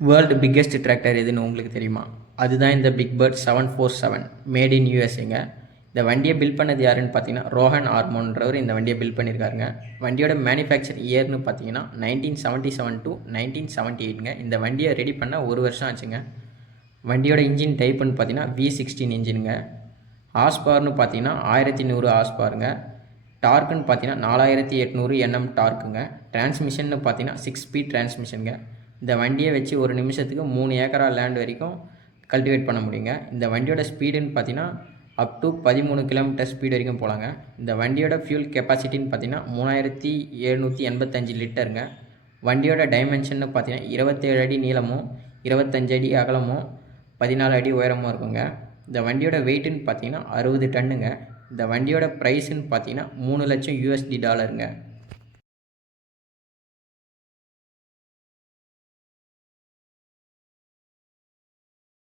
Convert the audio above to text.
World biggest tractor எதுன்னு உங்களுக்கு தெரியுமா? அதுதான் இந்த பிக் பேர்ட் 747 மேட் இன் யூஎஸ்ஏங்க. இந்த வண்டியை பில்ட் பண்ணது யாருன்னு பார்த்தீங்கன்னா ரோஹன் ஆர்மோன்றவர் இந்த வண்டியை பில்ட் பண்ணியிருக்காருங்க. வண்டியோட மேனுஃபேக்சர் இயர்னு பார்த்தீங்கன்னா 1977 டு 1978ங்க. இந்த வண்டியை ரெடி பண்ண 1 வருஷம் ஆச்சுங்க. வண்டியோட இன்ஜின் டைப்புன்னு பார்த்தீங்கன்னா V16 இன்ஜினுங்க. ஹார்ஸ் பவர்னு பார்த்தீங்கன்னா 1100 ஹார்ஸ் பவருங்க. டார்க்குன்னு பார்த்தீங்கன்னா 4800 Nm டார்க்குங்க. டிரான்ஸ்மிஷன்னு பார்த்தீங்கன்னா 6 ஸ்பீட் டிரான்ஸ்மிஷனுங்க. இந்த வண்டியை வச்சு ஒரு நிமிஷத்துக்கு 3 ஏக்கரா லேண்ட் வரைக்கும் கல்டிவேட் பண்ண முடியுங்க. இந்த வண்டியோட ஸ்பீடுன்னு பார்த்தீங்கன்னா அப் டு 13 கிலோமீட்டர் ஸ்பீடு வரைக்கும் போகலாங்க. இந்த வண்டியோட ஃபியூல் கெப்பாசிட்டின்னு பார்த்தீங்கன்னா 3785 லிட்டருங்க. வண்டியோட டைமென்ஷன்னு பார்த்தீங்கன்னா 27 அடி நீளமும் 25 அடி அகலமும் 14 அடி உயரமும் இருக்குங்க. இந்த வண்டியோட வெயிட்டுன்னு பார்த்தீங்கன்னா 60 டன்னுங்க. இந்த வண்டியோட ப்ரைஸுன்னு பார்த்தீங்கன்னா $3 லட்சம் டாலருங்க.